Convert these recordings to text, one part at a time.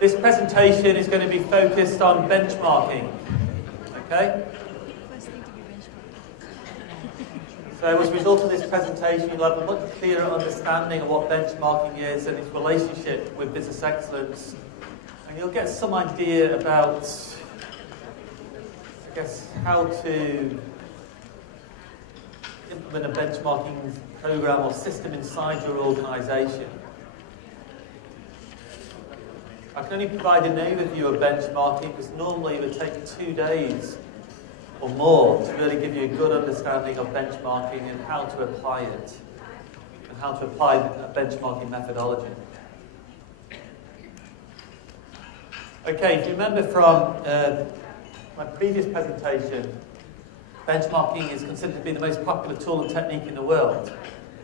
This presentation is going to be focused on benchmarking. Okay? So as a result of this presentation, you'll have a much clearer understanding of what benchmarking is and its relationship with business excellence. And you'll get some idea about, I guess, how to implement a benchmarking program or system inside your organisation. I can only provide an overview of benchmarking because normally it would take 2 days or more to really give you a good understanding of benchmarking and how to apply it and how to apply a benchmarking methodology. Okay, if you remember from my previous presentation, benchmarking is considered to be the most popular tool and technique in the world.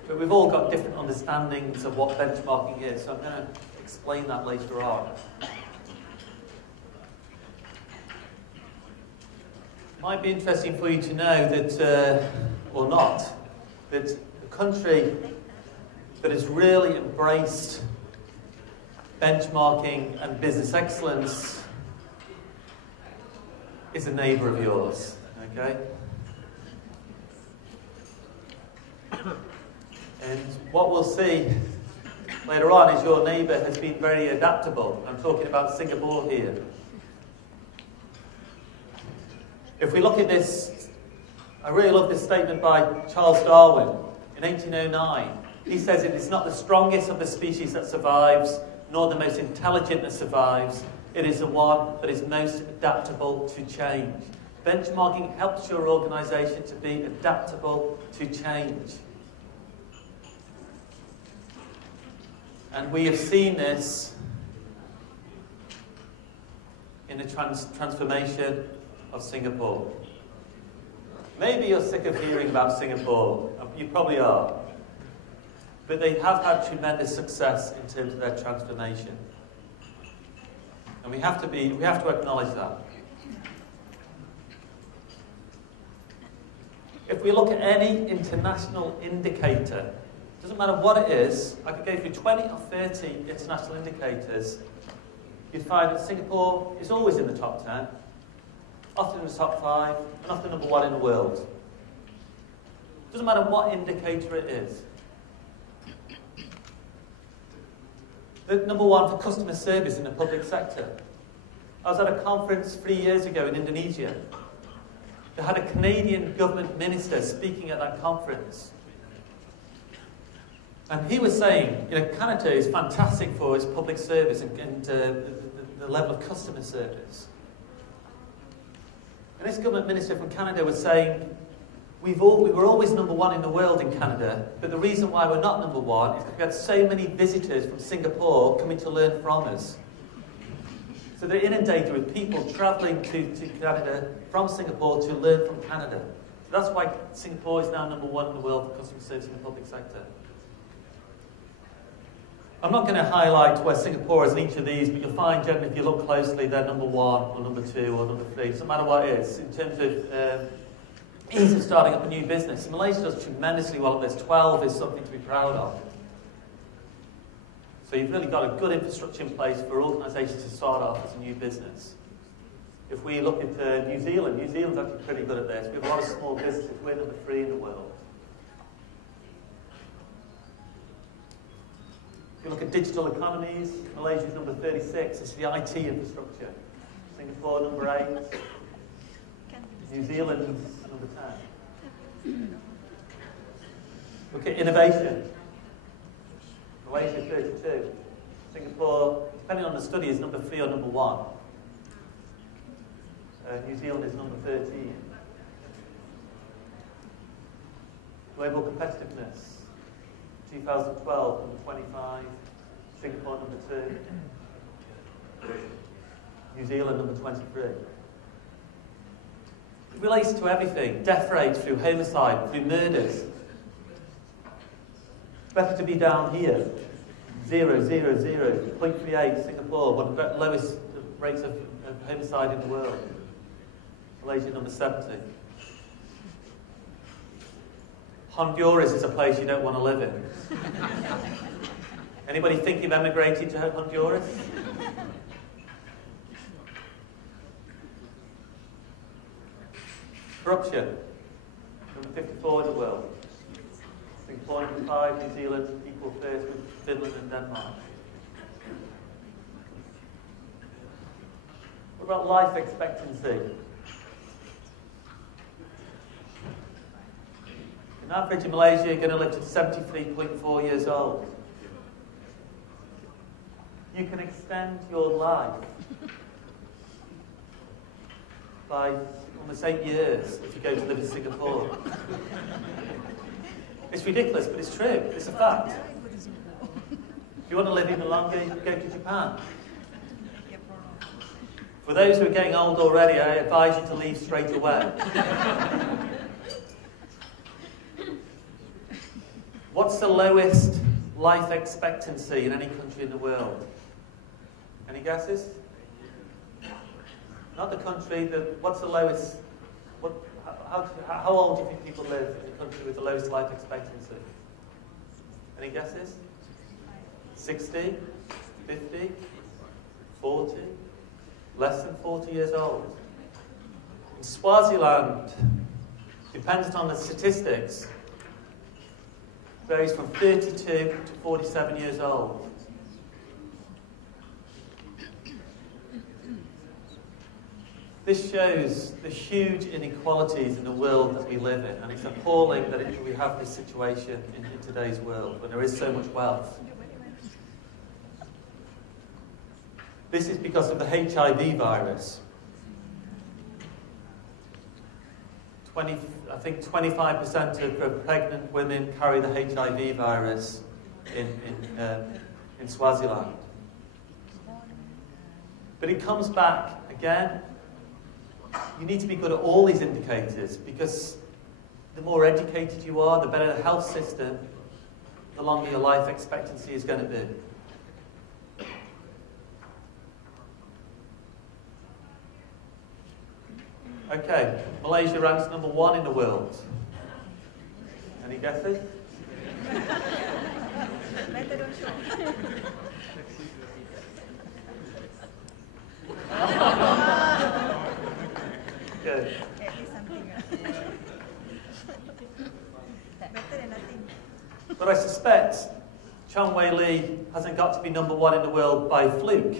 But we've all got different understandings of what benchmarking is, so I'm going to explain that later on. Might be interesting for you to know that, or not, that a country that has really embraced benchmarking and business excellence is a neighbour of yours, okay? And what we'll see later on is your neighbour has been very adaptable. I'm talking about Singapore here. If we look at this, I really love this statement by Charles Darwin in 1809. He says it is not the strongest of the species that survives, nor the most intelligent that survives. It is the one that is most adaptable to change. Benchmarking helps your organisation to be adaptable to change. And we have seen this in the transformation of Singapore. Maybe you're sick of hearing about Singapore. You probably are. But they have had tremendous success in terms of their transformation. And we have to acknowledge that. If we look at any international indicator, doesn't matter what it is, I could go through 20 or 30 international indicators, you'd find that Singapore is always in the top 10, often in the top 5, and often number 1 in the world. Doesn't matter what indicator it is. The number 1 for customer service in the public sector. I was at a conference 3 years ago in Indonesia. They had a Canadian government minister speaking at that conference. And he was saying, you know, Canada is fantastic for its public service and the level of customer service. And this government minister from Canada was saying, we were always number 1 in the world in Canada, but the reason why we're not number 1 is because we had so many visitors from Singapore coming to learn from us. So they're inundated with people travelling to Canada from Singapore to learn from Canada. So that's why Singapore is now number 1 in the world for customer service in the public sector. I'm not going to highlight where Singapore is in each of these, but you'll find generally if you look closely they're number 1 or number 2 or number 3. Doesn't matter what it is. In terms of ease of starting up a new business, Malaysia does tremendously well at this. 12 is something to be proud of. So you've really got a good infrastructure in place for organisations to start off as a new business. If we look at New Zealand's actually pretty good at this. We have a lot of small businesses. We're number 3 in the world. If you look at digital economies, Malaysia's number 36. It's the IT infrastructure. Singapore, number 8. New Zealand's number 10. Look at innovation. Malaysia, 32. Singapore, depending on the study, is number 3 or number 1. New Zealand is number 13. Global competitiveness. 2012, number 25, Singapore number 2, New Zealand number 23. It relates to everything, death rates through homicide, through murders. It's better to be down here, 0.38, Singapore, one of the lowest rates of homicide in the world. Malaysia number 70. Honduras is a place you don't want to live in. Anybody think you've emigrated to Honduras? Corruption. Number 54 in the world. Employment 5, New Zealand, equal first with Finland and Denmark. What about life expectancy? On average in Malaysia, you're going to live to 73.4 years old. You can extend your life by almost 8 years if you go to live in Singapore. It's ridiculous, but it's true. It's a fact. If you want to live even longer, you can go to Japan. For those who are getting old already, I advise you to leave straight away. What's the lowest life expectancy in any country in the world? Any guesses? Not the country, what's the lowest? How old do you think people live in the country with the lowest life expectancy? Any guesses? 60? 50? 40? Less than 40 years old? In Swaziland, dependent on the statistics, varies from 32 to 47 years old. This shows the huge inequalities in the world that we live in, and it's appalling that we have this situation in today's world, when there is so much wealth. This is because of the HIV virus. I think 25% of pregnant women carry the HIV virus in Swaziland. But it comes back again. You need to be good at all these indicators, because the more educated you are, the better the health system, the longer your life expectancy is going to be. Okay, Malaysia ranks number 1 in the world. Any guesses? Good. But I suspect Chang Wei Li hasn't got to be number 1 in the world by fluke.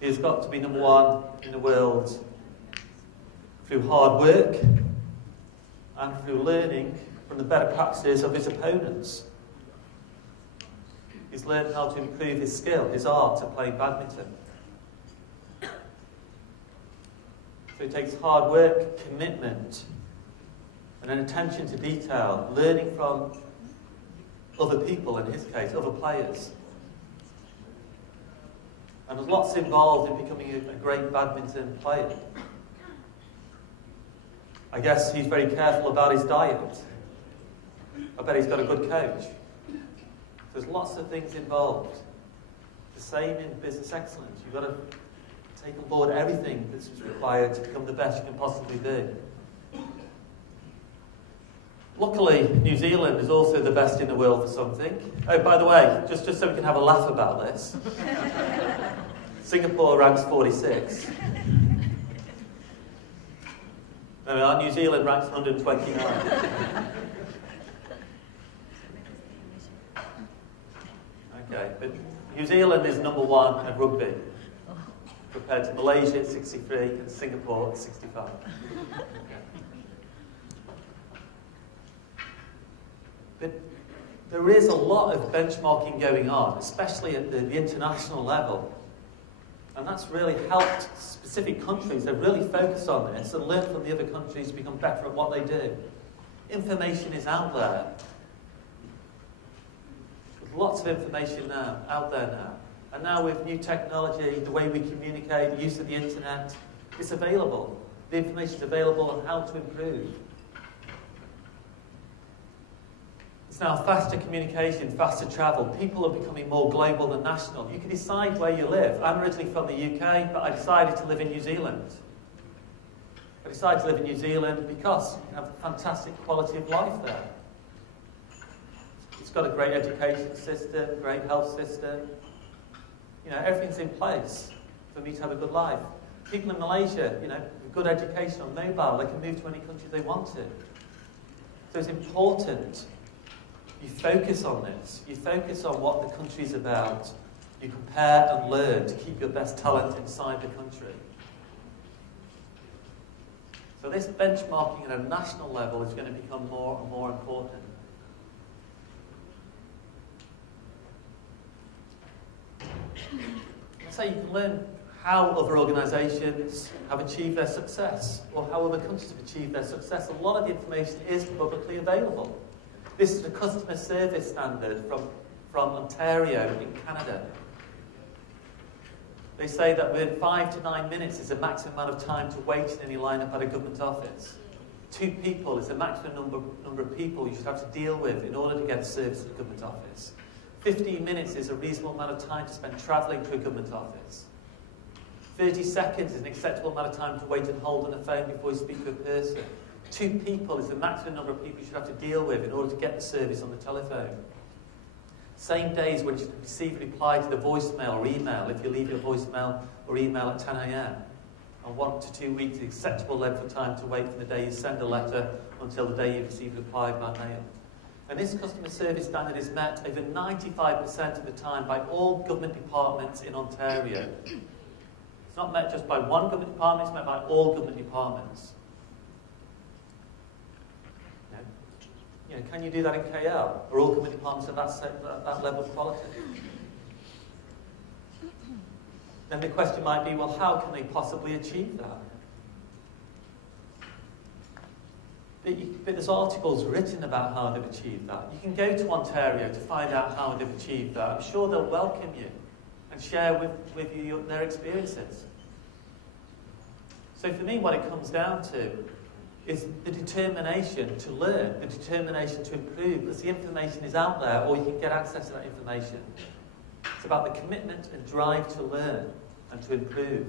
He's got to be number 1 in the world through hard work and through learning from the better practices of his opponents. He's learned how to improve his skill, his art at playing badminton. So it takes hard work, commitment, and an attention to detail, learning from other people, in his case, other players. And there's lots involved in becoming a great badminton player. I guess he's very careful about his diet. I bet he's got a good coach. There's lots of things involved. The same in business excellence. You've got to take on board everything that's required to become the best you can possibly be. Luckily, New Zealand is also the best in the world for something. Oh, by the way, just so we can have a laugh about this, Singapore ranks 46. No, our New Zealand ranks 129. Okay, but New Zealand is number 1 at rugby, compared to Malaysia at 63 and Singapore at 65. But there is a lot of benchmarking going on, especially at the international level. And that's really helped specific countries. They've really focused on this and learned from the other countries to become better at what they do. Information is out there. There's lots of information out there now. And now with new technology, the way we communicate, the use of the internet, it's available. The information is available on how to improve. It's now faster communication, faster travel. People are becoming more global than national. You can decide where you live. I'm originally from the UK, but I decided to live in New Zealand. I decided to live in New Zealand because you have a fantastic quality of life there. It's got a great education system, great health system. You know, everything's in place for me to have a good life. People in Malaysia, you know, with good education on mobile, they can move to any country they want to. So it's important you focus on this. You focus on what the country's about. You compare and learn to keep your best talent inside the country. So this benchmarking at a national level is going to become more and more important. So you can learn how other organisations have achieved their success, or how other countries have achieved their success. A lot of the information is publicly available. This is the customer service standard from Ontario in Canada. They say that within 5 to 9 minutes is the maximum amount of time to wait in any line-up at a government office. 2 people is the maximum number of people you should have to deal with in order to get service at a government office. 15 minutes is a reasonable amount of time to spend travelling to a government office. 30 seconds is an acceptable amount of time to wait and hold on the phone before you speak to a person. 2 people is the maximum number of people you should have to deal with in order to get the service on the telephone. Same days when you should receive a reply to the voicemail or email if you leave your voicemail or email at 10 a.m. And 1 to 2 weeks is acceptable length of time to wait from the day you send a letter until the day you receive a reply by mail. And this customer service standard is met over 95% of the time by all government departments in Ontario. It's not met just by one government department, it's met by all government departments. You know, can you do that in KL? Are all government departments at that level of quality? Then the question might be, well, how can they possibly achieve that? But there's articles written about how they've achieved that. You can go to Ontario to find out how they've achieved that. I'm sure they'll welcome you and share with you their experiences. So for me, what it comes down to is the determination to learn, the determination to improve, because the information is out there, or you can get access to that information. It's about the commitment and drive to learn and to improve.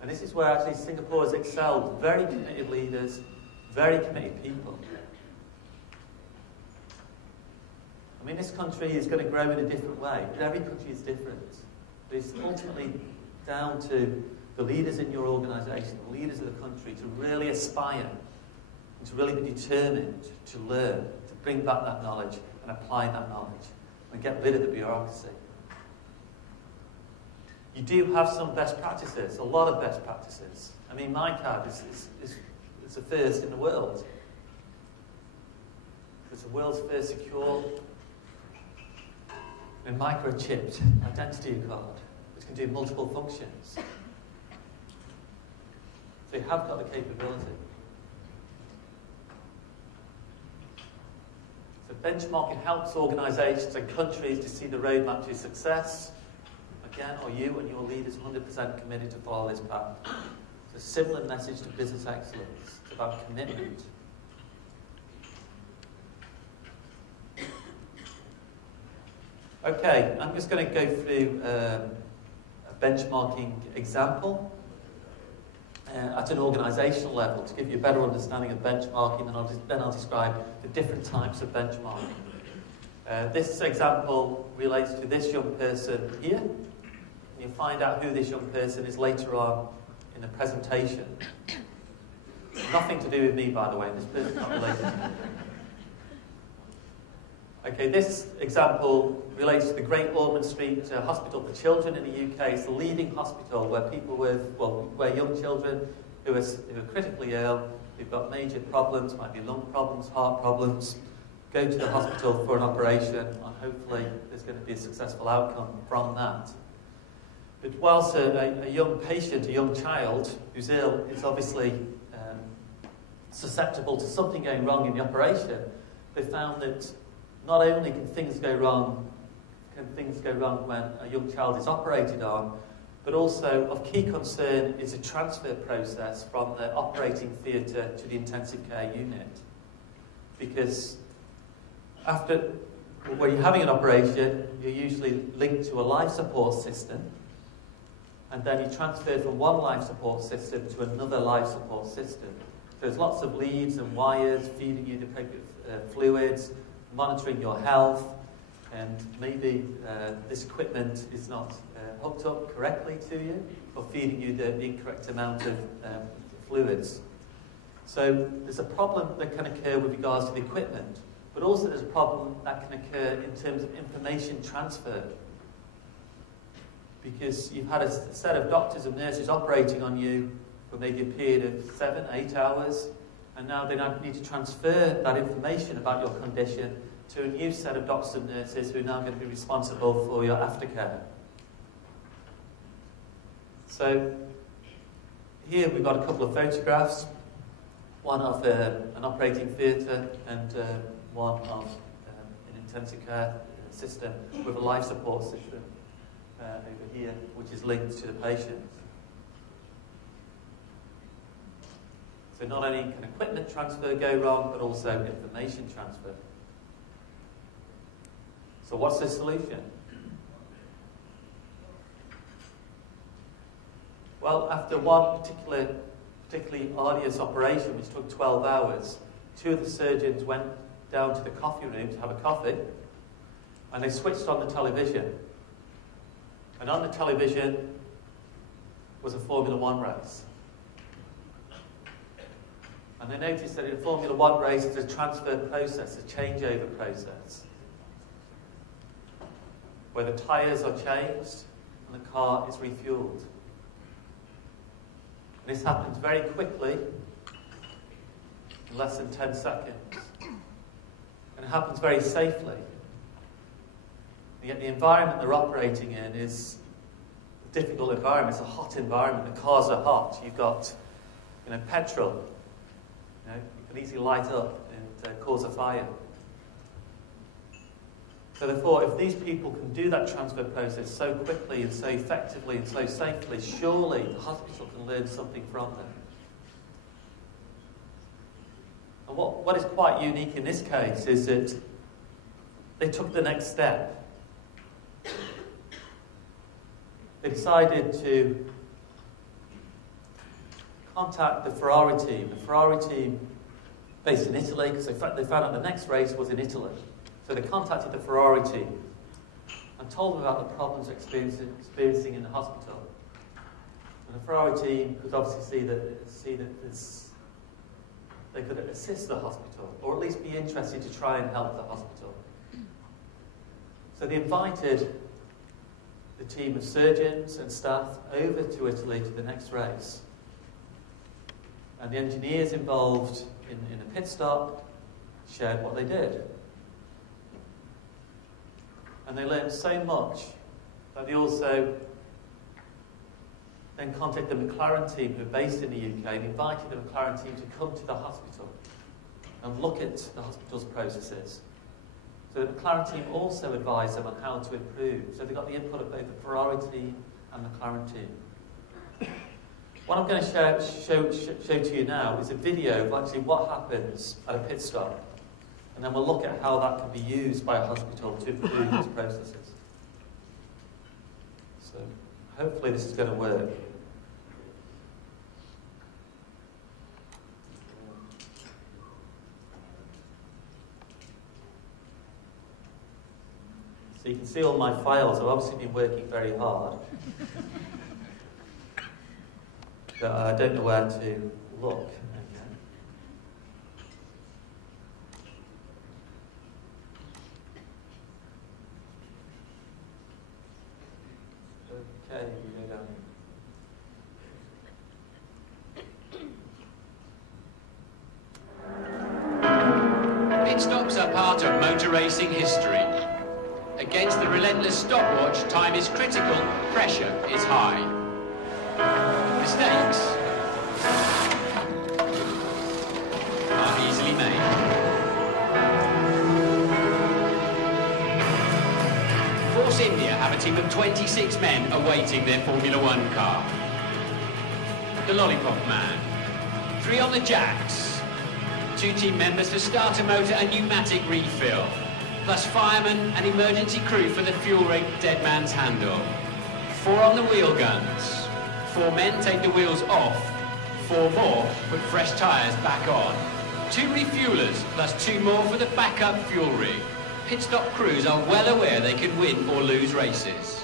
And this is where actually Singapore has excelled. Very committed leaders, very committed people. I mean, this country is going to grow in a different way. Every country is different. But it's ultimately down to the leaders in your organisation, the leaders of the country, to really aspire and to really be determined to learn, to bring back that knowledge and apply that knowledge and get rid of the bureaucracy. You do have some best practices, a lot of best practices. I mean, my card is the first in the world. It's the world's first secure and microchipped identity card, which can do multiple functions. So you have got the capability. So benchmarking helps organisations and countries to see the roadmap to success. Again, are you and your leaders 100% committed to follow this path? It's a similar message to business excellence. It's about commitment. Okay, I'm just going to go through a benchmarking example at an organisational level to give you a better understanding of benchmarking, and then I'll describe the different types of benchmarking. This example relates to this young person here. You'll find out who this young person is later on in the presentation. Nothing to do with me, by the way. This person's not related to me. Okay, this example relates to the Great Ormond Street Hospital for Children in the UK. It's the leading hospital where people where young children who are critically ill, who've got major problems, might be lung problems, heart problems, go to the hospital for an operation, and hopefully there's going to be a successful outcome from that. But whilst a young patient, a young child who's ill is obviously susceptible to something going wrong in the operation, they found that not only can things go wrong when a young child is operated on, but also of key concern is a transfer process from the operating theatre to the intensive care unit. Because when you're having an operation, you're usually linked to a life support system, and then you transfer from one life support system to another life support system. So there's lots of leads and wires feeding you the appropriate fluids, monitoring your health, and maybe this equipment is not hooked up correctly to you, or feeding you the incorrect amount of fluids. So there's a problem that can occur with regards to the equipment, but also there's a problem that can occur in terms of information transfer. Because you've had a set of doctors and nurses operating on you for maybe a period of 7, 8 hours, and now they need to transfer that information about your condition to a new set of doctors and nurses who are now going to be responsible for your aftercare. So here we've got a couple of photographs, one of an operating theatre and one of an intensive care system with a life support system over here, which is linked to the patient. So not only can equipment transfer go wrong, but also information transfer. So what's the solution? Well, after one particularly arduous operation, which took 12 hours, 2 of the surgeons went down to the coffee room to have a coffee, and they switched on the television. And on the television was a Formula 1 race. And they noticed that in a Formula 1 race, it's a transfer process, a changeover process, where the tyres are changed and the car is refueled. And this happens very quickly, in less than 10 seconds. And it happens very safely. And yet the environment they're operating in is a difficult environment. It's a hot environment. The cars are hot. You've got, petrol. You can easily light up and cause a fire. So therefore, if these people can do that transfer process so quickly and so effectively and so safely, surely the hospital can learn something from them. And what is quite unique in this case is that they took the next step. They decided to contact the Ferrari team. The Ferrari team based in Italy, because they found out the next race was in Italy. So they contacted the Ferrari team and told them about the problems they're experiencing in the hospital. And the Ferrari team could obviously see that they could assist the hospital, or at least be interested to try and help the hospital. So they invited the team of surgeons and staff over to Italy to the next race. And the engineers involved in a pit stop shared what they did. And they learned so much that they also then contacted the McLaren team, who are based in the UK, and invited the McLaren team to come to the hospital and look at the hospital's processes. So the McLaren team also advised them on how to improve. So they got the input of both the Ferrari team and the McLaren team. What I'm going to show to you now is a video of actually what happens at a pit stop. And then we'll look at how that can be used by a hospital to improve these processes. So hopefully this is going to work. So you can see all my files. I've obviously been working very hard. But I don't know where to look. Okay, we go down. Pit stops are part of motor racing history. Against the relentless stopwatch, time is critical, pressure is high. Mistakes are easily made. Force India have a team of 26 men awaiting their Formula 1 car. The Lollipop Man, 3 on the jacks, 2 team members for starter motor and pneumatic refill, plus firemen and emergency crew for the fuel rig Dead Man's Handle. 4 on the wheel guns, 4 men take the wheels off, 4 more put fresh tyres back on. 2 refuelers plus 2 more for the backup fuel rig. Pit stop crews are well aware they can win or lose races.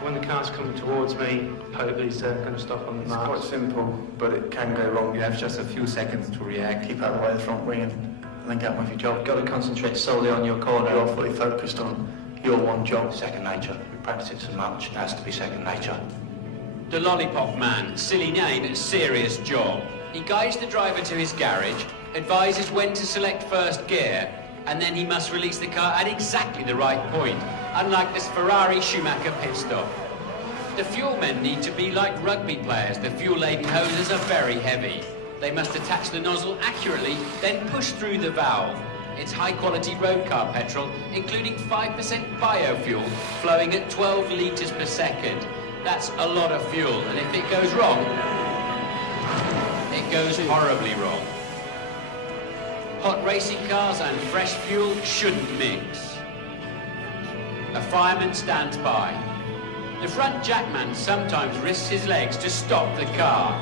When the car's coming towards me, hope he's going to stop on the mark. It's quite simple, but it can go wrong. You have just a few seconds to react, keep out of the way of the front wing and then get on with your job. You've got to concentrate solely on your corner. You're fully focused on your one job. Second nature. We practice it so much, it has to be second nature. The Lollipop Man, silly name, serious job. He guides the driver to his garage, advises when to select first gear, and then he must release the car at exactly the right point, unlike this Ferrari Schumacher pit stop. The fuel men need to be like rugby players. The fuel-laden hoses are very heavy. They must attach the nozzle accurately, then push through the valve. It's high-quality road car petrol, including 5% biofuel, flowing at 12 litres per second. That's a lot of fuel, and if it goes wrong, it goes horribly wrong. Hot racing cars and fresh fuel shouldn't mix. A fireman stands by. The front jackman sometimes risks his legs to stop the car,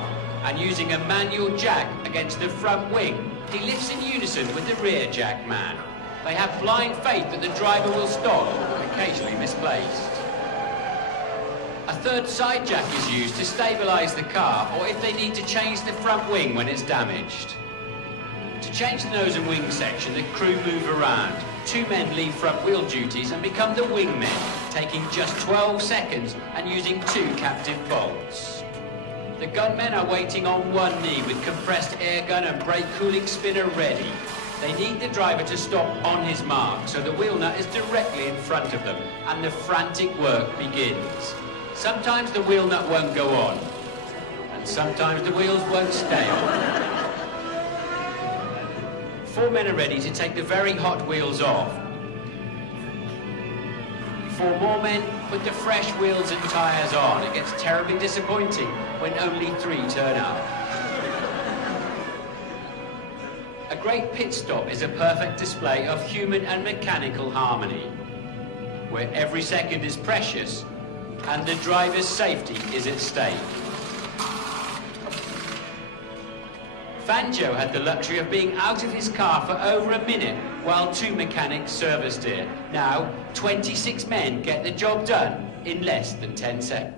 and using a manual jack against the front wing, he lifts in unison with the rear jackman. They have blind faith that the driver will stop, occasionally misplaced. A third side jack is used to stabilise the car, or if they need to change the front wing when it's damaged. To change the nose and wing section, the crew move around. 2 men leave front wheel duties and become the wingmen, taking just 12 seconds and using 2 captive bolts. The gunmen are waiting on one knee with compressed air gun and brake cooling spinner ready. They need the driver to stop on his mark, so the wheel nut is directly in front of them, and the frantic work begins. Sometimes the wheel nut won't go on, and sometimes the wheels won't stay on. 4 men are ready to take the very hot wheels off. 4 more men put the fresh wheels and tyres on. It gets terribly disappointing when only 3 turn up. A great pit stop is a perfect display of human and mechanical harmony, where every second is precious and the driver's safety is at stake. Fanjo had the luxury of being out of his car for over a minute while 2 mechanics serviced it. Now, 26 men get the job done in less than 10 seconds.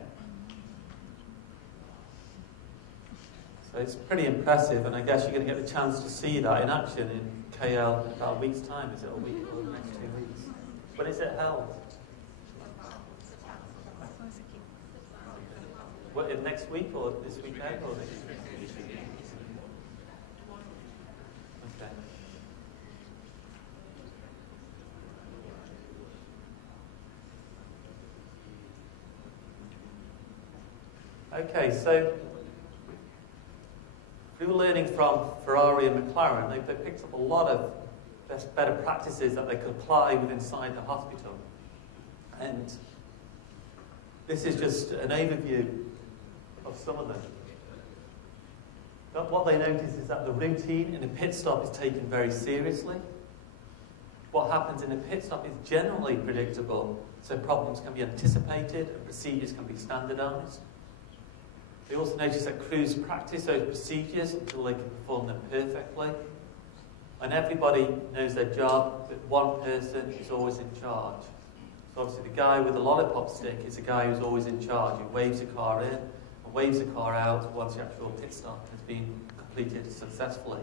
So it's pretty impressive, and I guess you're going to get the chance to see that in action in KL in about a week's time. Is it a week or the next 2 weeks? When is it held? What, next week or this weekend or next week? Okay, so we were learning from Ferrari and McLaren. They picked up a lot of better practices that they could apply within inside the hospital. And this is just an overview of some of them. But what they notice is that the routine in a pit stop is taken very seriously. What happens in a pit stop is generally predictable, so problems can be anticipated and procedures can be standardised. They also notice that crews practice those procedures until they can perform them perfectly. And everybody knows their job, but one person is always in charge. So obviously the guy with the lollipop stick is the guy who's always in charge, who waves the car in and waves the car out once the actual pit stop has been completed successfully.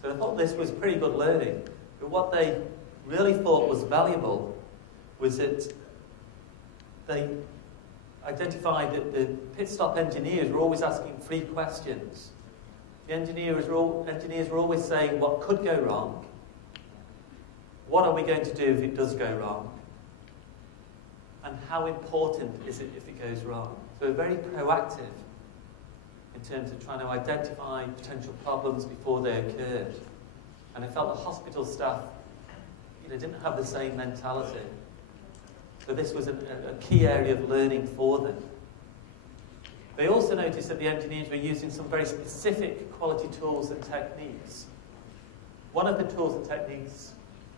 So I thought this was pretty good learning. But what they really thought was valuable was that they identified that the pit stop engineers were always asking 3 questions. The engineers were always saying what could go wrong, what are we going to do if it does go wrong, and how important is it if it goes wrong. So they're very proactive in terms of trying to identify potential problems before they occurred. And I felt the hospital staff didn't have the same mentality. So this was a key area of learning for them. They also noticed that the engineers were using some very specific quality tools and techniques. One of the tools and techniques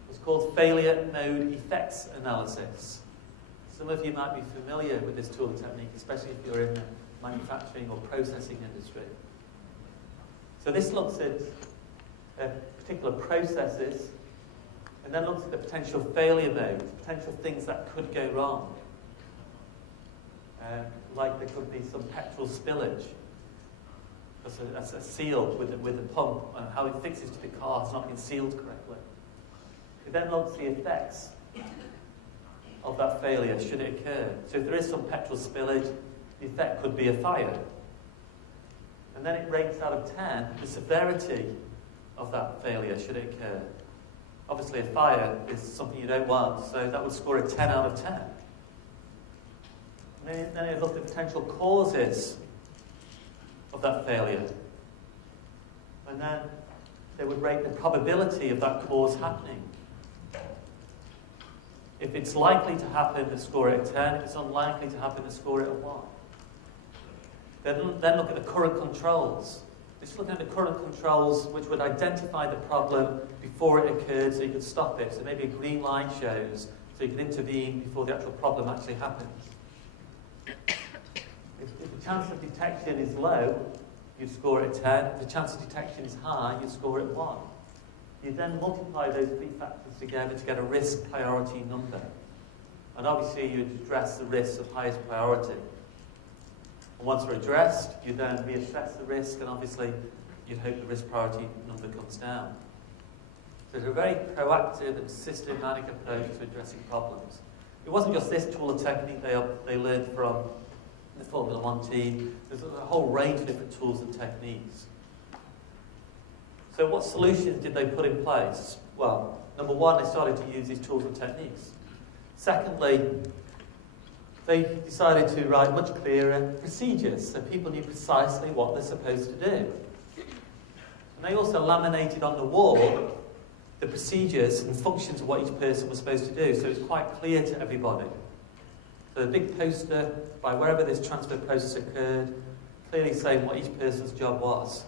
was called failure mode effects analysis. Some of you might be familiar with this tool and technique, especially if you're in the manufacturing or processing industry. So this looks at particular processes And then looked at the potential failure mode, potential things that could go wrong. Like there could be some petrol spillage. That's a seal with the pump and how it fixes to the car has not been sealed correctly. We then looked at the effects of that failure should it occur. So if there is some petrol spillage, the effect could be a fire. And then it rates out of 10 the severity of that failure should it occur. Obviously a fire is something you don't want, so that would score a 10 out of 10. And then it looked at potential causes of that failure. And then they would rate the probability of that cause happening. If it's likely to happen, they score it a 10. If it's unlikely to happen, they score it a 1. Then look at the current controls. Just looking at the current controls which would identify the problem before it occurred so you could stop it. So maybe a green light shows so you can intervene before the actual problem actually happens. If the chance of detection is low, you'd score it a 10. If the chance of detection is high, you'd score it 1. You then multiply those three factors together to get a risk priority number. And obviously you'd address the risks of highest priority. And once they're addressed, you then reassess the risk, and obviously you'd hope the risk priority number comes down. So it's a very proactive and systematic approach to addressing problems. It wasn't just this tool or technique they learned from the Formula One team. There's a whole range of different tools and techniques. So what solutions did they put in place? Well, number one, they started to use these tools and techniques. Secondly, they decided to write much clearer procedures so people knew precisely what they're supposed to do. And they also laminated on the wall the procedures and functions of what each person was supposed to do, so it's quite clear to everybody. So a big poster by wherever this transfer process occurred, clearly saying what each person's job was,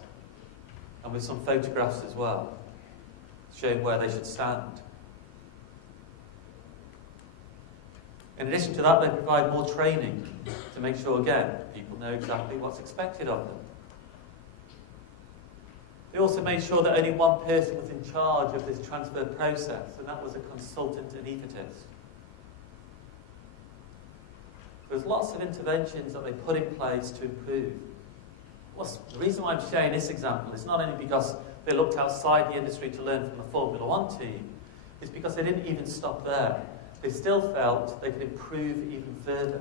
and with some photographs as well, showing where they should stand. In addition to that, they provide more training to make sure, again, people know exactly what's expected of them. They also made sure that only one person was in charge of this transfer process, and that was a consultant anaesthetist. There's lots of interventions that they put in place to improve. The reason why I'm sharing this example is not only because they looked outside the industry to learn from the Formula One team, it's because they didn't even stop there. They still felt they could improve even further.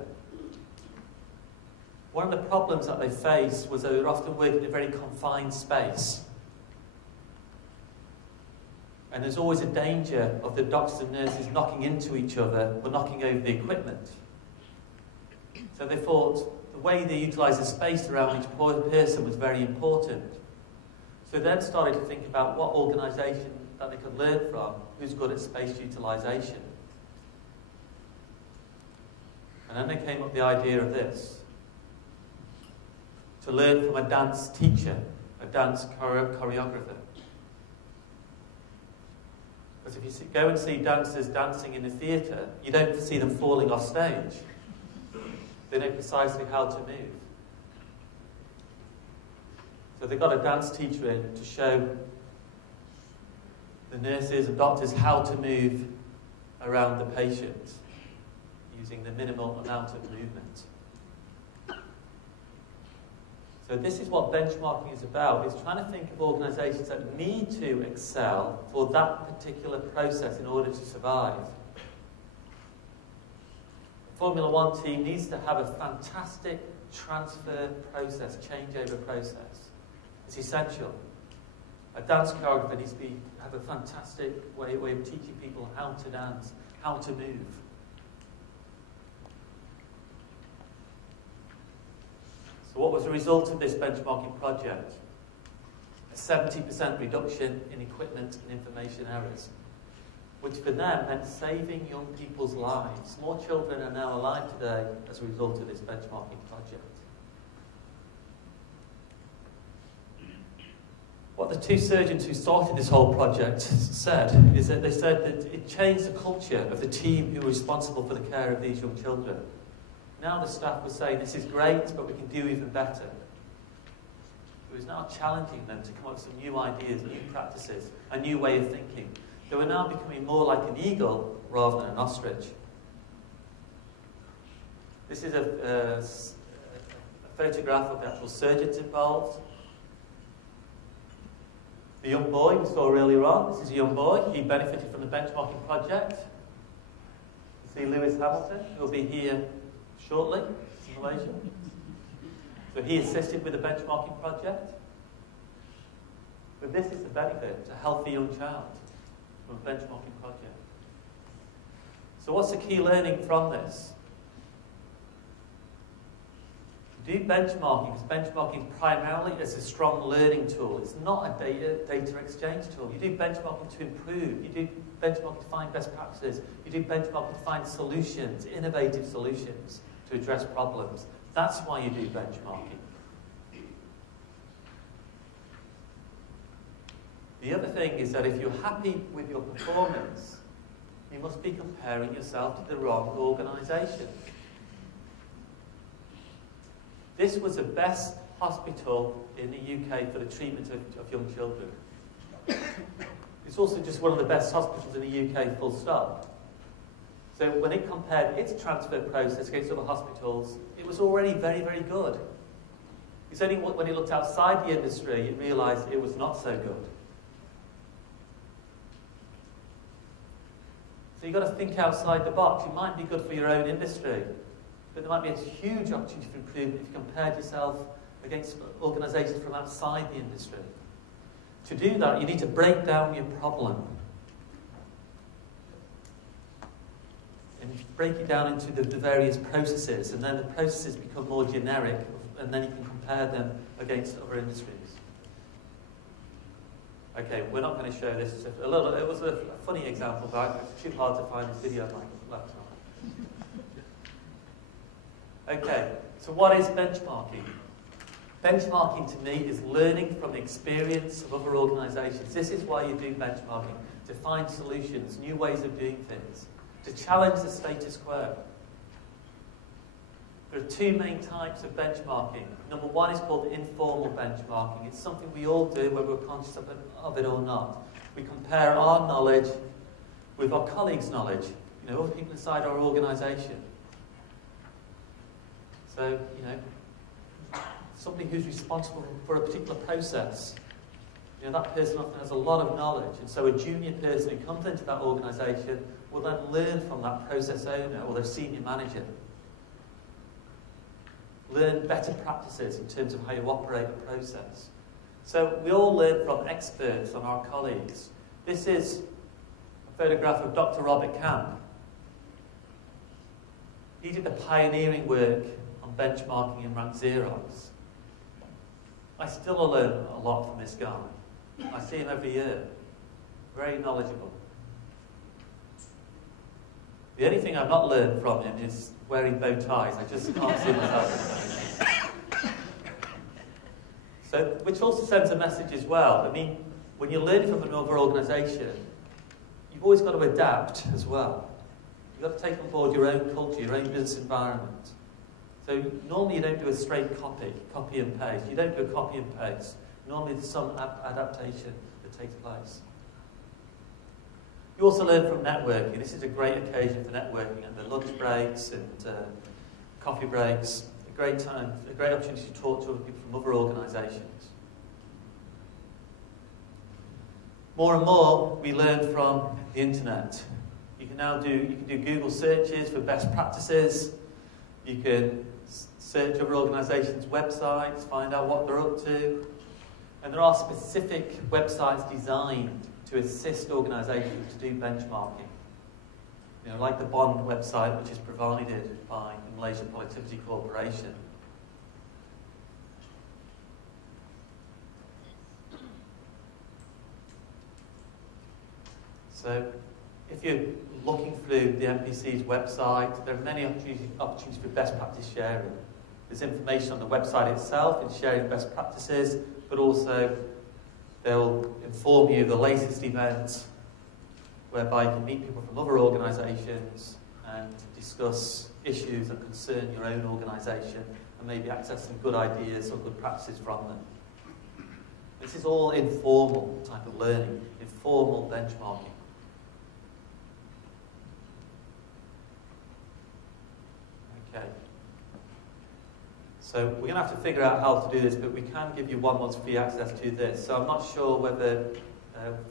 One of the problems that they faced was that they were often working in a very confined space. And there's always a danger of the doctors and nurses knocking into each other or knocking over the equipment. So they thought the way they utilised the space around each person was very important. So they then started to think about what organisation that they could learn from, who's good at space utilisation. And then they came up with the idea of this. To learn from a dance teacher, a dance choreographer. Because if you go and see dancers dancing in a theatre, you don't see them falling off stage. They know precisely how to move. So they got a dance teacher in to show the nurses and doctors how to move around the patient using the minimal amount of movement. So this is what benchmarking is about. It's trying to think of organisations that need to excel for that particular process in order to survive. The Formula One team needs to have a fantastic transfer process, changeover process. It's essential. A dance choreographer needs to have a fantastic way of teaching people how to dance, how to move. So what was the result of this benchmarking project? A 70% reduction in equipment and information errors, which for them meant saving young people's lives. More children are now alive today as a result of this benchmarking project. What the two surgeons who started this whole project said is that they said that it changed the culture of the team who were responsible for the care of these young children. Now the staff were saying, this is great, but we can do even better. It was now challenging them to come up with some new ideas, new practices, a new way of thinking. They were now becoming more like an eagle rather than an ostrich. This is a photograph of the actual surgeons involved. The young boy we saw earlier on, this is a young boy. He benefited from the benchmarking project. You see Lewis Hamilton, who will be here shortly in Malaysia. So he assisted with the benchmarking project. But this is the benefit to a healthy young child from a benchmarking project. So what's the key learning from this? Do benchmarking, because benchmarking primarily is a strong learning tool. It's not a data exchange tool. You do benchmarking to improve. You do benchmarking to find best practices. You do benchmarking to find solutions, innovative solutions to address problems. That's why you do benchmarking. The other thing is that if you're happy with your performance, you must be comparing yourself to the wrong organisation. This was the best hospital in the UK for the treatment of young children. It's also just one of the best hospitals in the UK, full stop. So when it compared its transfer process against other hospitals, it was already very, very good. It's only when it looked outside the industry, it realised it was not so good. So you've got to think outside the box. It might be good for your own industry, but there might be a huge opportunity for improvement if you compared yourself against organisations from outside the industry. To do that, you need to break down your problem. And break it down into the various processes, and then the processes become more generic, and then you can compare them against other industries. Okay, we're not going to show this. It was a funny example, but it's too hard to find this video on my laptop. Okay, so what is benchmarking? Benchmarking to me is learning from the experience of other organisations. This is why you do benchmarking, to find solutions, new ways of doing things, to challenge the status quo. There are two main types of benchmarking. Number one is called informal benchmarking. It's something we all do, whether we're conscious of it or not. We compare our knowledge with our colleagues' knowledge, other people inside our organisation. So, somebody who's responsible for a particular process, that person often has a lot of knowledge, and so a junior person who comes into that organisation will then learn from that process owner or their senior manager. Learn better practices in terms of how you operate the process. So we all learn from experts on our colleagues. This is a photograph of Dr. Robert Camp. He did the pioneering work on benchmarking in rank Xerox. I still learn a lot from this guy. I see him every year. Very knowledgeable. The only thing I've not learned from him is wearing bow ties. I just can't see myself. So, which also sends a message as well. I mean, when you're learning from another organisation, you've always got to adapt as well. You've got to take on board your own culture, your own business environment. So normally you don't do a straight copy and paste. You don't do a copy and paste. Normally there's some adaptation that takes place. You also learn from networking. This is a great occasion for networking, and the lunch breaks and coffee breaks. A great time, a great opportunity to talk to other people from other organisations. More and more, we learn from the internet. You can now do Google searches for best practices. You can search other organisations' websites, find out what they're up to, and there are specific websites designed to assist organisations to do benchmarking. Like the Bond website, which is provided by the Malaysian Productivity Corporation. So, if you're looking through the MPC's website, there are many opportunities for best practice sharing. There's information on the website itself in sharing best practices, but also they'll inform you of the latest events whereby you can meet people from other organisations and discuss issues that concern your own organisation and maybe access some good ideas or good practices from them. This is all informal type of learning, informal benchmarking. Okay. So we're going to have to figure out how to do this, but we can give you 1 month's free access to this. So I'm not sure whether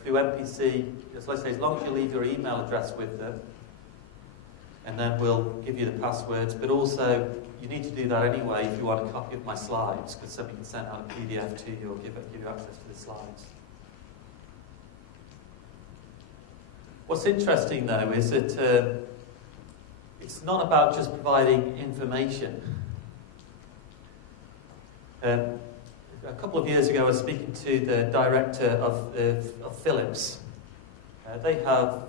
through MPC, let's say as long as you leave your email address with them, and then we'll give you the passwords. But also, you need to do that anyway if you want a copy of my slides, because then we can send out a PDF to you or give you access to the slides. What's interesting, though, is that it's not about just providing information. A couple of years ago, I was speaking to the director of Philips. They have,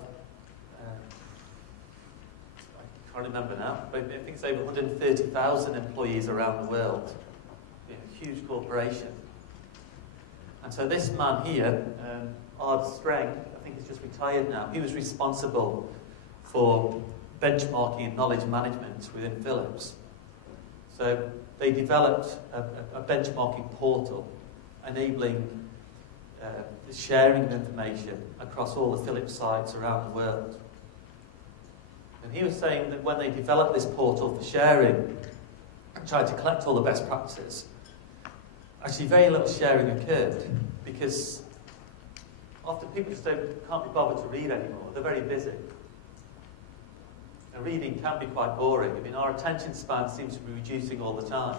I can't remember now, but I think it's over 130,000 employees around the world. A huge corporation. And so this man here, Ard Streng, I think he's just retired now, he was responsible for benchmarking and knowledge management within Philips. So they developed a benchmarking portal enabling the sharing of information across all the Philips sites around the world. And he was saying that when they developed this portal for sharing and tried to collect all the best practices, actually very little sharing occurred because often people just can't be bothered to read anymore. They're very busy. And reading can be quite boring. I mean, our attention span seems to be reducing all the time.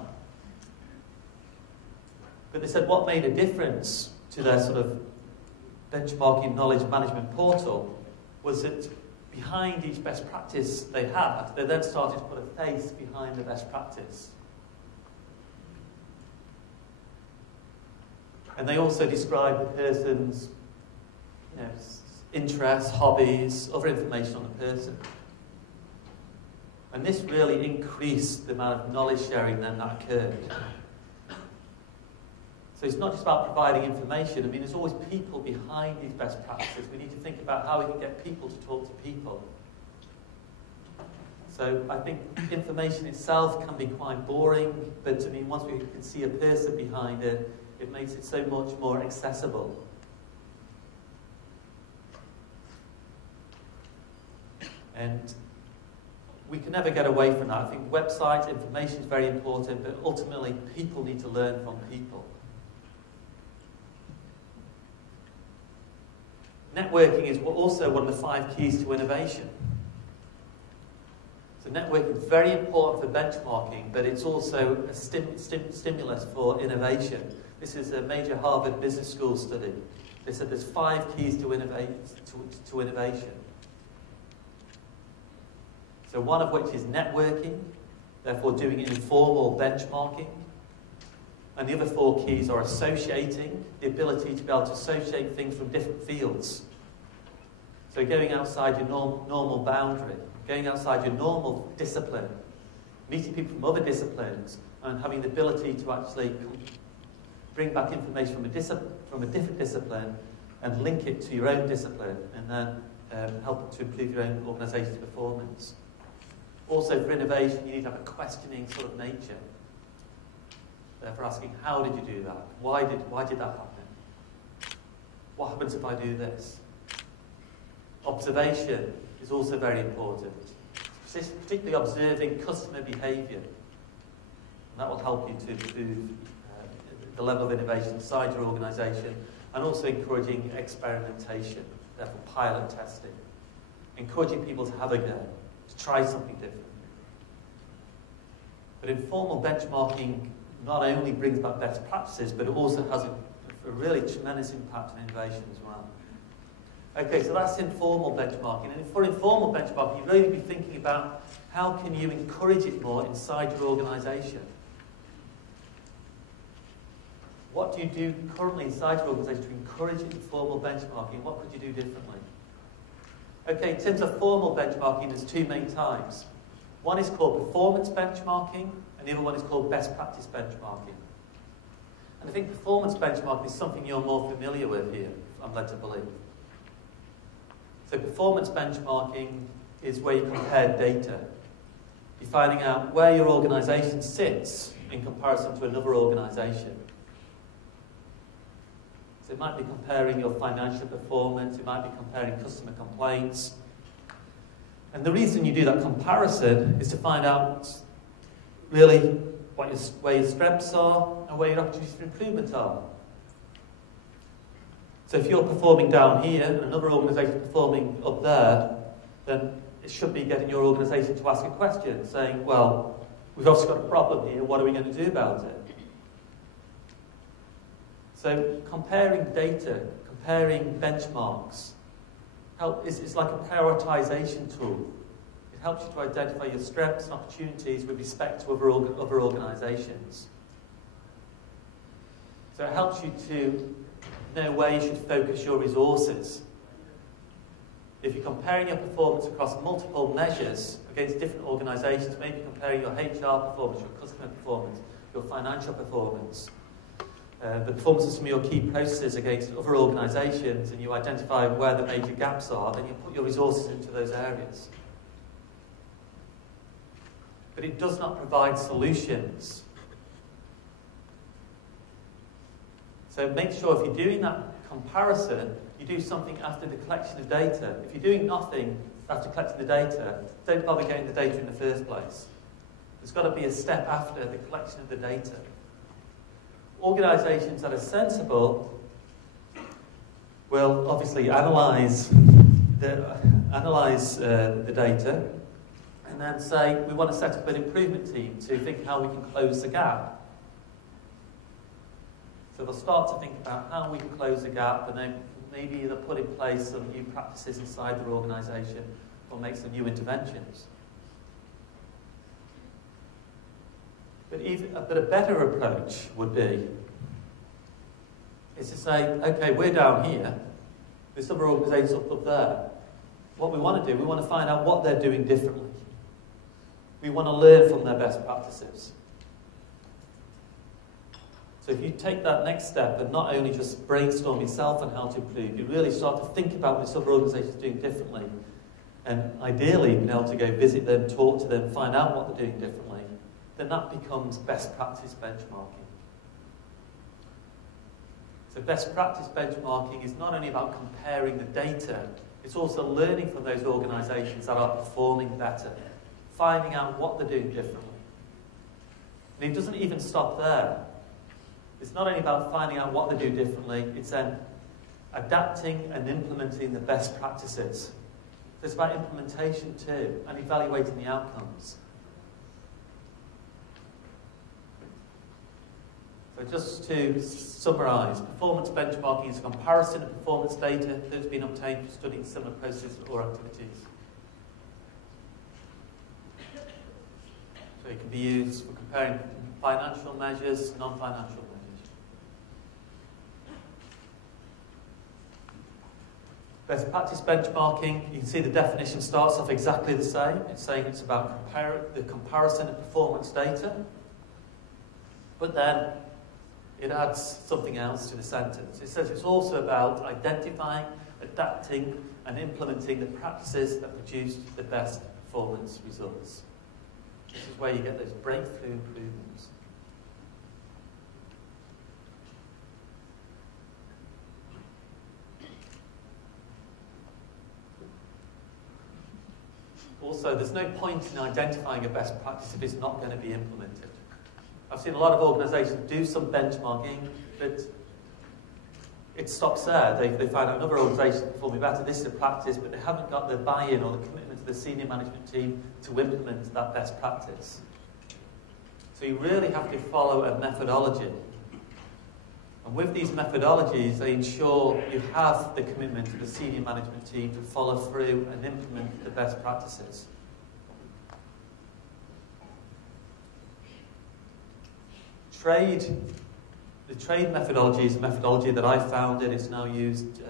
But they said what made a difference to their sort of benchmarking knowledge management portal was that behind each best practice they had, they then started to put a face behind the best practice. And they also described the person's interests, hobbies, other information on the person. And this really increased the amount of knowledge sharing then that occurred. So it's not just about providing information. I mean, there's always people behind these best practices. We need to think about how we can get people to talk to people. So I think information itself can be quite boring, but I mean, once we can see a person behind it, it makes it so much more accessible. And we can never get away from that. I think website information is very important, but ultimately people need to learn from people. Networking is also one of the 5 keys to innovation. So networking is very important for benchmarking, but it's also a stimulus for innovation. This is a major Harvard Business School study. They said there's 5 keys to innovation. So one of which is networking, therefore doing informal benchmarking. And the other 4 keys are associating, the ability to be able to associate things from different fields. So going outside your normal boundary, going outside your normal discipline, meeting people from other disciplines, and having the ability to actually bring back information from a different discipline and link it to your own discipline, and then help to improve your own organisation's performance. Also, for innovation, you need to have a questioning sort of nature. Therefore, asking, how did you do that? Why did that happen? What happens if I do this? Observation is also very important, particularly observing customer behaviour. And that will help you to improve the level of innovation inside your organisation, and also encouraging experimentation, therefore pilot testing. Encouraging people to have a go, to try something different. But informal benchmarking not only brings back best practices, but it also has a really tremendous impact on innovation as well. Okay, so that's informal benchmarking. And for informal benchmarking, you really be thinking about how can you encourage it more inside your organisation. What do you do currently inside your organisation to encourage informal benchmarking? What could you do differently? Okay, in terms of formal benchmarking, there's 2 main types. One is called performance benchmarking, and the other one is called best practice benchmarking. And I think performance benchmarking is something you're more familiar with here, I'm led to believe. So performance benchmarking is where you compare data. You're finding out where your organisation sits in comparison to another organisation. So it might be comparing your financial performance, it might be comparing customer complaints. And the reason you do that comparison is to find out really where your strengths are and where your opportunities for improvement are. So if you're performing down here and another organisation is performing up there, then it should be getting your organisation to ask a question, saying, well, we've obviously got a problem here, what are we going to do about it? So comparing data, comparing benchmarks, it's like a prioritisation tool. It helps you to identify your strengths and opportunities with respect to other organisations. So it helps you to know where you should focus your resources. If you're comparing your performance across multiple measures against different organisations, maybe comparing your HR performance, your customer performance, your financial performance, the performance of some of your key processes against other organisations, and you identify where the major gaps are, then you put your resources into those areas. But it does not provide solutions. So make sure if you're doing that comparison, you do something after the collection of data. If you're doing nothing after collecting the data, don't bother getting the data in the first place. There's got to be a step after the collection of the data. Organisations that are sensible will obviously analyse the data and then say, we want to set up an improvement team to think how we can close the gap. So they'll start to think about how we can close the gap, and then maybe they'll put in place some new practices inside their organisation or make some new interventions. But a better approach would be is to say, okay, we're down here, there's other organisations up there. What we want to do, we want to find out what they're doing differently. We want to learn from their best practices. So if you take that next step and not only just brainstorm yourself on how to improve, you really start to think about what this other organisation is doing differently, and ideally being able to go visit them, talk to them, find out what they're doing differently, then that becomes best practice benchmarking. So best practice benchmarking is not only about comparing the data, it's also learning from those organisations that are performing better, finding out what they're doing differently. And it doesn't even stop there. It's not only about finding out what they do differently, it's then adapting and implementing the best practices. So it's about implementation too, and evaluating the outcomes. So just to summarise, performance benchmarking is a comparison of performance data that has been obtained from studying similar processes or activities. So it can be used for comparing financial measures, non-financial measures. Best practice benchmarking, you can see the definition starts off exactly the same. It's saying it's about the comparison of performance data, but then it adds something else to the sentence. It says it's also about identifying, adapting, and implementing the practices that produce the best performance results. This is where you get those breakthrough improvements. Also, there's no point in identifying a best practice if it's not going to be implemented. I've seen a lot of organisations do some benchmarking, but it stops there. They find out another organisation performing better, this is a practice, but they haven't got the buy-in or the commitment to the senior management team to implement that best practice. So you really have to follow a methodology. And with these methodologies, they ensure you have the commitment to the senior management team to follow through and implement the best practices. The trade methodology is a methodology that I founded. It's now used,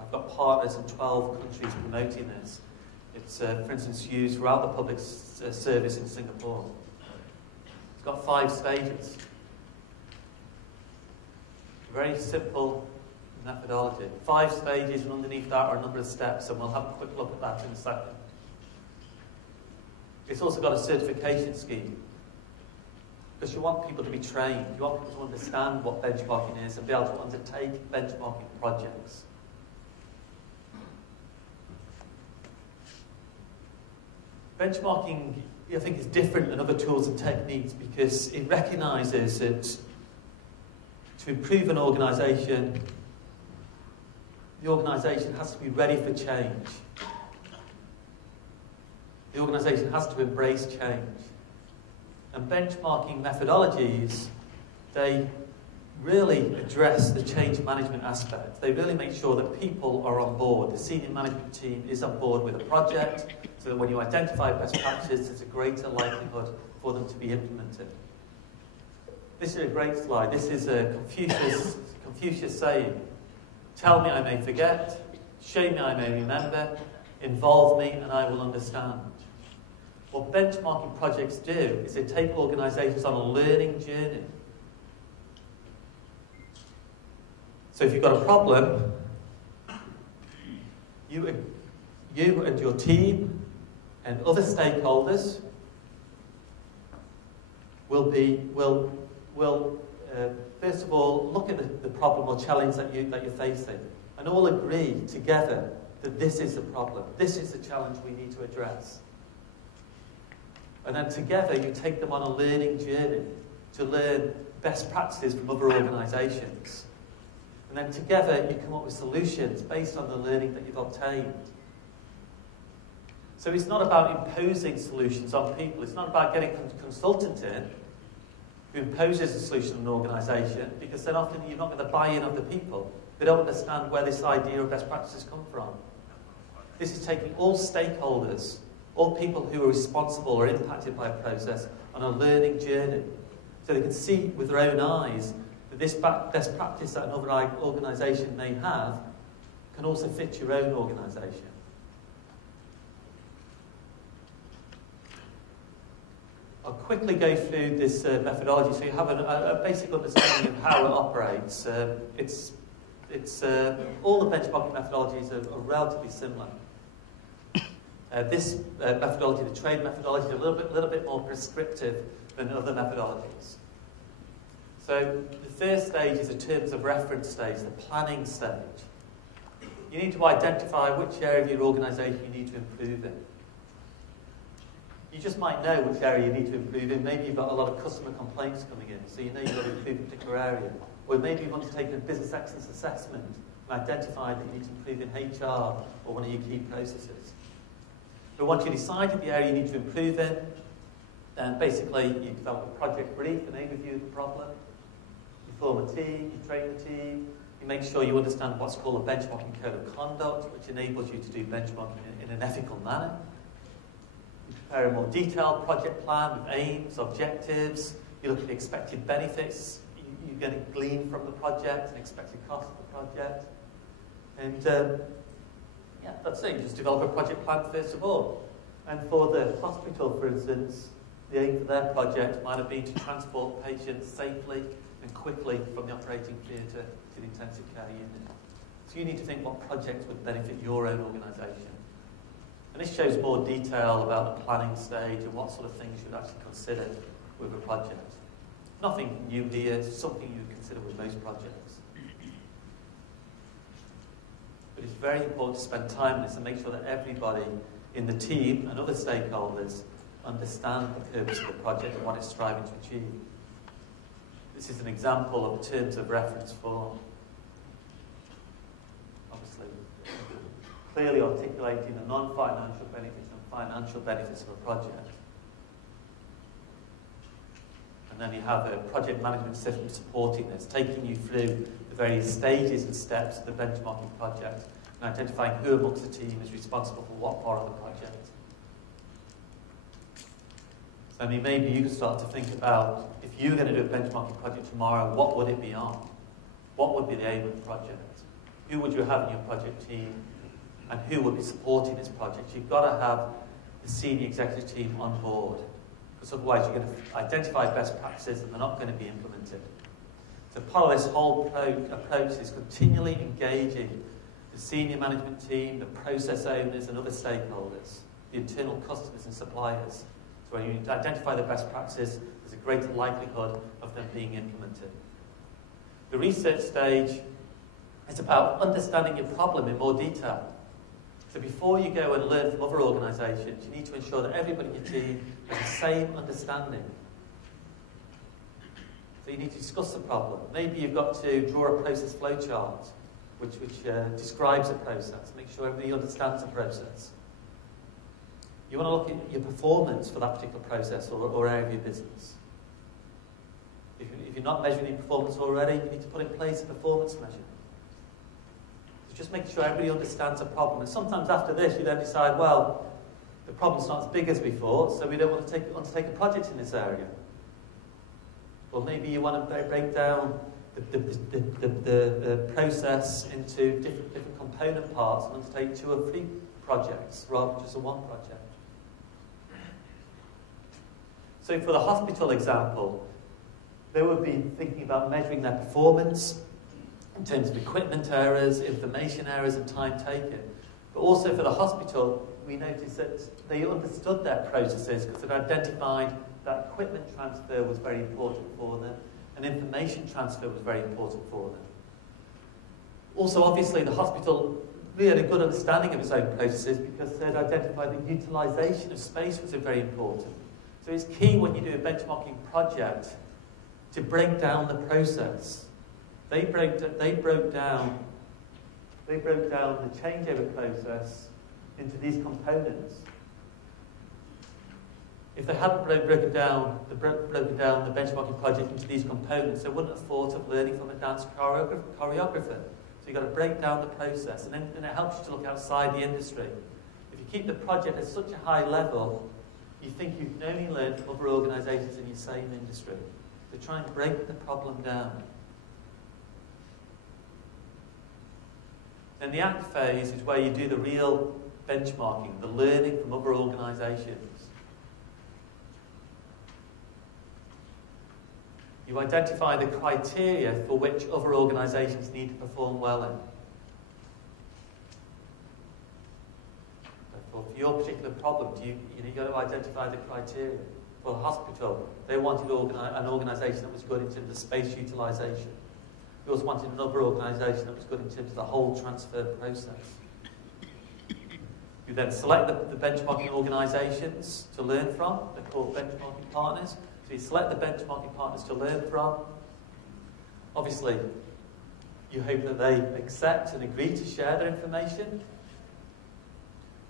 I've got partners in 12 countries promoting this. It's, for instance, used throughout the public service in Singapore. It's got 5 stages. Very simple methodology. 5 stages, and underneath that are a number of steps, and we'll have a quick look at that in a second. It's also got a certification scheme, because you want people to be trained. You want people to understand what benchmarking is and be able to undertake benchmarking projects. Benchmarking, I think, is different than other tools and techniques because it recognises that to improve an organisation, the organisation has to be ready for change. The organisation has to embrace change. And benchmarking methodologies, they really address the change management aspect. They really make sure that people are on board. The senior management team is on board with a project, so that when you identify best practices, there's a greater likelihood for them to be implemented. This is a great slide. This is a Confucius saying, "Tell me I may forget, show me I may remember, involve me and I will understand." What benchmarking projects do is they take organisations on a learning journey. So if you've got a problem, you and your team and other stakeholders will first of all look at the problem or challenge that you're facing, and all agree together that this is the problem, this is the challenge we need to address. And then together you take them on a learning journey to learn best practices from other organisations. And then together you come up with solutions based on the learning that you've obtained. So it's not about imposing solutions on people. It's not about getting a consultant in who imposes a solution on an organisation, because then often you're not going to buy in of the people. They don't understand where this idea of best practices come from. This is taking all stakeholders, all people who are responsible or impacted by a process, on a learning journey, so they can see with their own eyes that this best practice that another organisation may have can also fit your own organisation. I'll quickly go through this methodology so you have a basic understanding of how it operates. All the benchmarking methodologies are relatively similar. This methodology, the trade methodology, is a little bit more prescriptive than other methodologies. So the first stage is the terms of reference stage, the planning stage. You need to identify which area of your organisation you need to improve in. You just might know which area you need to improve in. Maybe you've got a lot of customer complaints coming in, so you know you've got to improve a particular area. Or maybe you want to take a business excellence assessment and identify that you need to improve in HR or one of your key processes. But once you decided the area you need to improve in, then basically you develop a project brief, an overview of the problem. You form a team, you train the team, you make sure you understand what's called a benchmarking code of conduct, which enables you to do benchmarking in an ethical manner. You prepare a more detailed project plan with aims, objectives. You look at the expected benefits you're going to glean from the project and expected cost of the project. And yeah, that's it. You just develop a project plan first of all. And for the hospital, for instance, the aim for their project might have been to transport patients safely and quickly from the operating theatre to the intensive care unit. So you need to think what projects would benefit your own organisation. And this shows more detail about the planning stage and what sort of things you'd actually consider with a project. Nothing new here, it's something you would consider with most projects. But it's very important to spend time on this and make sure that everybody in the team and other stakeholders understand the purpose of the project and what it's striving to achieve. This is an example of terms of reference form. Obviously, clearly articulating the non-financial benefits and financial benefits of a project. And then you have a project management system supporting this, taking you through the various stages and steps of the benchmarking project and identifying who amongst the team is responsible for what part of the project. So I mean, maybe you can start to think about, if you were going to do a benchmarking project tomorrow, what would it be on? What would be the aim of the project? Who would you have in your project team? And who would be supporting this project? You've got to have the senior executive team on board, because otherwise you're going to identify best practices and they're not going to be implemented. So part of this whole approach is continually engaging the senior management team, the process owners and other stakeholders, the internal customers and suppliers. So when you identify the best practices, there's a greater likelihood of them being implemented. The research stage is about understanding your problem in more detail. So before you go and learn from other organisations, you need to ensure that everybody in your team has the same understanding. So you need to discuss the problem. Maybe you've got to draw a process flow chart, which describes a process. Make sure everybody understands the process. You want to look at your performance for that particular process or area of your business. If you're not measuring your performance already, you need to put in place a performance measure. So just make sure everybody understands the problem. And sometimes after this, you then decide, well, the problem's not as big as we thought, so we don't want to undertake a project in this area. Or maybe you want to break down the process into different component parts and undertake 2 or 3 projects rather than just a 1 project. So for the hospital example, they would be thinking about measuring their performance in terms of equipment errors, information errors, and time taken. But also for the hospital, we noticed that they understood their processes because they'd identified that equipment transfer was very important for them, and information transfer was very important for them. Also, obviously, the hospital really had a good understanding of its own processes because they'd identified that utilisation of space was very important. So it's key when you do a benchmarking project to break down the process. They broke down the changeover process into these components. If they hadn't broken down the benchmarking project into these components, they wouldn't have thought of learning from a dance choreographer. So you've got to break down the process, and then it helps you to look outside the industry. If you keep the project at such a high level, you think you can only learn from other organisations in your same industry. So try and break the problem down. Then the act phase is where you do the real benchmarking, the learning from other organisations. You identify the criteria for which other organisations need to perform well in. For your particular problem, you've got to identify the criteria. For the hospital, they wanted an organisation that was good in terms of space utilisation. You also wanted another organisation that was good in terms of the whole transfer process. You then select the benchmarking organisations to learn from. They're called benchmarking partners. So you select the benchmarking partners to learn from. Obviously, you hope that they accept and agree to share their information.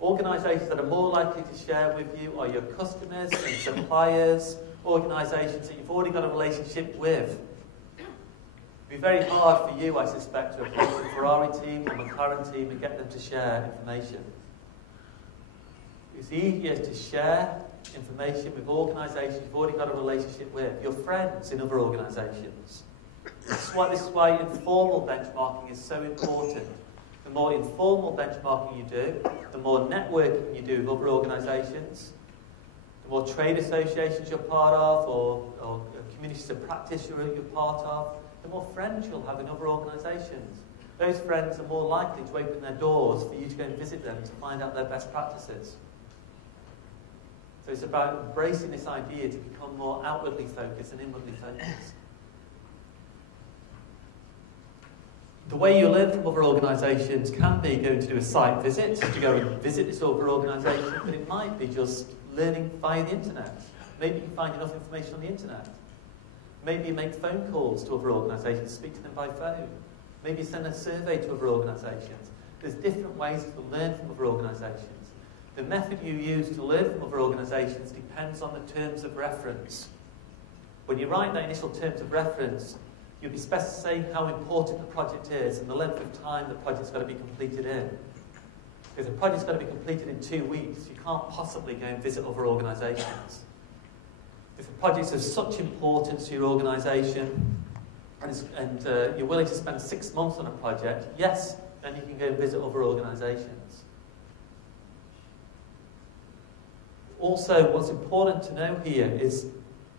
Organisations that are more likely to share with you are your customers and suppliers, organisations that you've already got a relationship with. It'd be very hard for you, I suspect, to approach the Ferrari team or McLaren team and get them to share information. It's easier to share information with organisations you've already got a relationship with, your friends in other organisations. This is why informal benchmarking is so important. The more informal benchmarking you do, the more networking you do with other organisations, the more trade associations you're part of or communities of practice you're part of, the more friends you'll have in other organisations. Those friends are more likely to open their doors for you to go and visit them to find out their best practices. So it's about embracing this idea to become more outwardly focused and inwardly focused. The way you learn from other organisations can be going to do a site visit, to go and visit this other organisation, but it might be just learning via the internet. Maybe you can find enough information on the internet. Maybe you make phone calls to other organisations, speak to them by phone. Maybe you send a survey to other organisations. There's different ways to learn from other organisations. The method you use to learn from other organisations depends on the terms of reference. When you write that initial terms of reference, you'll be specifying how important the project is and the length of time the project's got to be completed in. Because the project's got to be completed in 2 weeks, you can't possibly go and visit other organisations. If the project's of such importance to your organisation and you're willing to spend 6 months on a project, yes, then you can go and visit other organisations. Also, what's important to know here is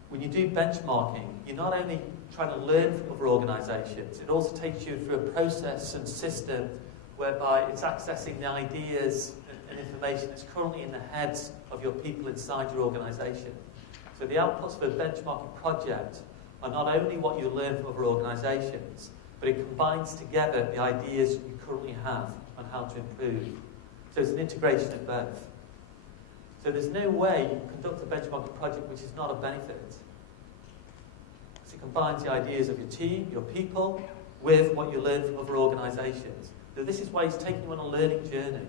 when you do benchmarking, you're not only trying to learn from other organisations, it also takes you through a process and system whereby it's accessing the ideas and information that's currently in the heads of your people inside your organisation. So the outputs of a benchmarking project are not only what you learn from other organisations, but it combines together the ideas you currently have on how to improve. So it's an integration of both. So there's no way you can conduct a benchmarking project which is not of benefit. So it combines the ideas of your team, your people, with what you learn from other organisations. So this is why it's taking you on a learning journey.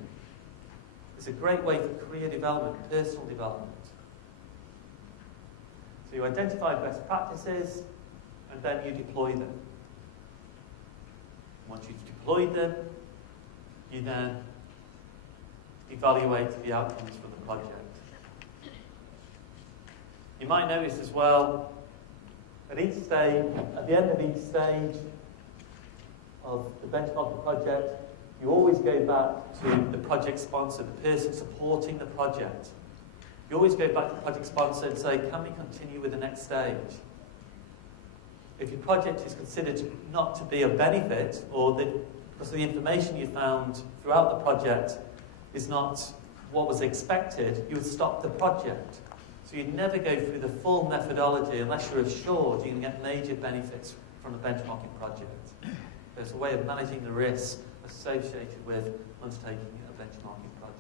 It's a great way for career development, personal development. So you identify best practices, and then you deploy them. Once you've deployed them, you then evaluate the outcomes from the project. You might notice as well, at the end of each stage of the benchmarking project, you always go back to the project sponsor, the person supporting the project. You always go back to the project sponsor and say, can we continue with the next stage? If your project is considered not to be of benefit, or because the information you found throughout the project is not what was expected, you would stop the project. So you'd never go through the full methodology unless you're assured you're going to get major benefits from the benchmarking project. There's a way of managing the risks associated with undertaking a benchmarking project.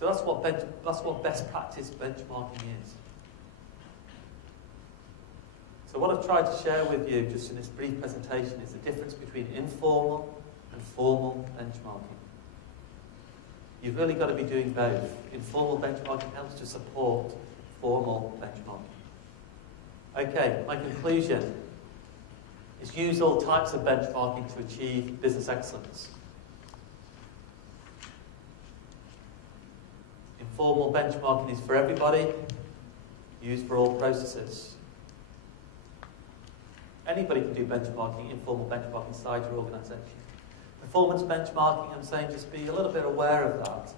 So that's what best practice benchmarking is. So what I've tried to share with you just in this brief presentation is the difference between informal and formal benchmarking. You've really got to be doing both. Informal benchmarking helps to support formal benchmarking. Okay, my conclusion is use all types of benchmarking to achieve business excellence. Informal benchmarking is for everybody, used for all processes. Anybody can do benchmarking, informal benchmarking inside your organisation. Performance benchmarking, I'm saying just be a little bit aware of that.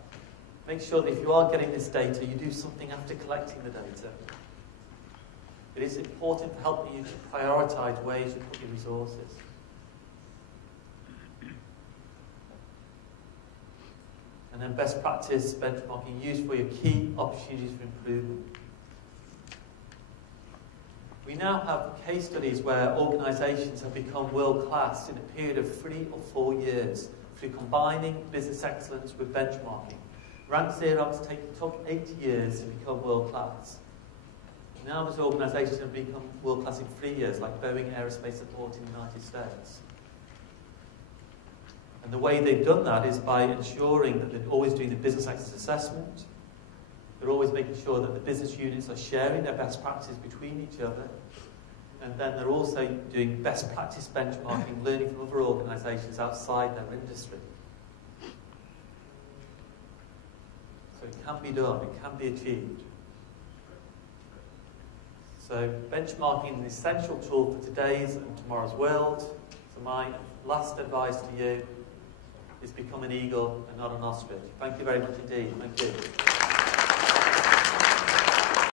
Make sure that if you are getting this data, you do something after collecting the data. It is important for helping you to prioritise where you should put your resources. And then best practice benchmarking used for your key opportunities for improvement. We now have case studies where organisations have become world-class in a period of 3 or 4 years through combining business excellence with benchmarking. Rank Xerox took 8 years to become world-class. Now there's organisations that have become world-class in 3 years, like Boeing Aerospace Support in the United States. And the way they've done that is by ensuring that they're always doing the business excellence assessment. They're always making sure that the business units are sharing their best practices between each other. And then they're also doing best practice benchmarking, learning from other organisations outside their industry. So it can be done, it can be achieved. So benchmarking is an essential tool for today's and tomorrow's world. So my last advice to you is become an eagle and not an ostrich. Thank you very much indeed. Thank you.